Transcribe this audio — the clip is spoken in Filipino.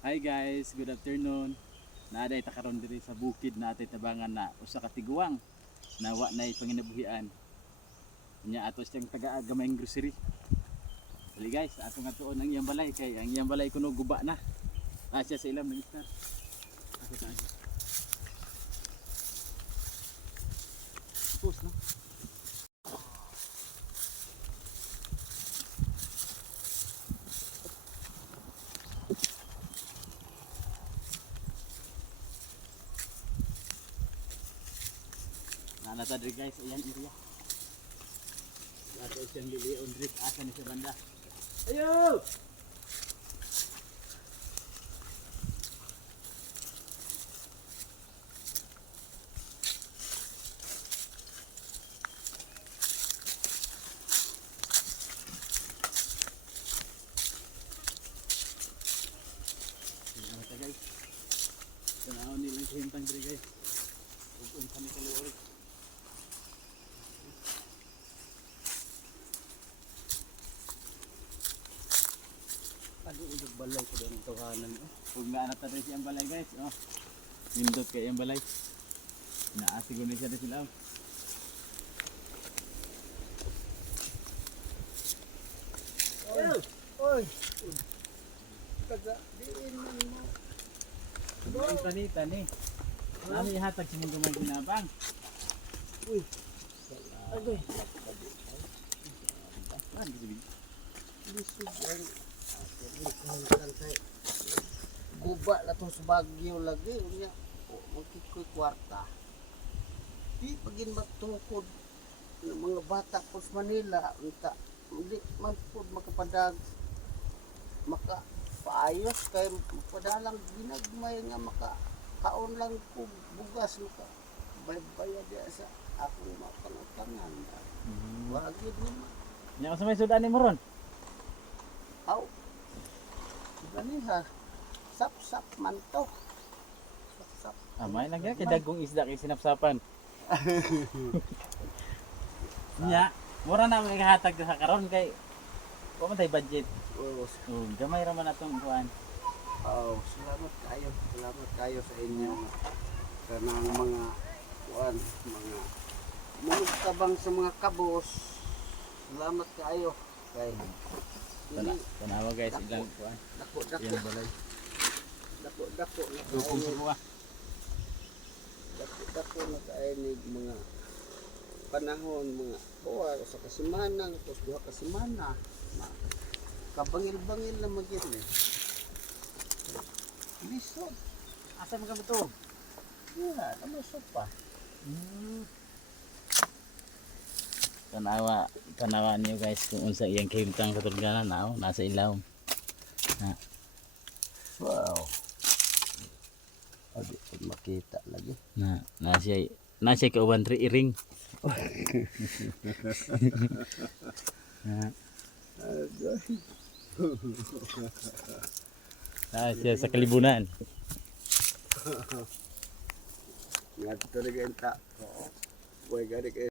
Hi guys, good afternoon. Naaday ta karon diri sa bukid na atay tabangan na usa ka tiguang na wa nay panginabuhian. Nya ato siyang taga gamayng grocery. Dali guys, ato nga tuon ang iyang balay kay ang iyang balay kuno guba na. Siya sa ilang nag-start. Ako tayo. Tapos no. Nata diri guys, ayan area. Ato siyang lilion diri asa ni sa banda. Ayo! Nata guys. Tanaw nilang hintang diri guys. Ug kami kaluoy. Pag-uudog balay ko doon ang tawanan. Kung nga nata rin siyang balay guys, oh. Nindot kay iyang balay. Naasigo na siya rin sila. Oy! Taga, diin man mo. Ang tani. Nami ihatag si mong gamay ginabang. Uy! Agoy! Lisod yan. Guba na itong sa Baguio lagi. Unya, magkikoy kwarta. Di pagin matukod ng mga bata po sa Manila. Unta, hindi man po makapadag makapaayos kay padalang ginagmay nga makakaon lang ko bugas maka bayad dia sa akong mapangutangan. Wagid naman. Nya sa may sudan ni mo ron. Aw. Ganiha. Sap-sap man to. Sap-sap. May lang kay dagkong isda kay sinapsapan. Nya, mura na may ihatag sa karon kay wa man tay budget. Gamay ra man atong kuan. Salamat kayo sa inyo kanang mga kuan, mga tabang sa mga kabos. Salamat kayo kay Tanawa guys, ilang kuan. dako Iyang balay. dako Dukong sa buka. dako na kainig mga panahon, mga buwan sa kasimana, tapos duha ka semana. Kabangil-bangil na magyud ni. Lisod. Asa man ka buto? Yeah, namasok pa. Tanawa niyo guys kung unsa iyang kahimtang katulganan na nasa ilaw. Wow. Adi makita lagi. Na siya kauban tri iring. Siya sa kalibunan. Ngadto rin ta. Oo. Buhay gani kay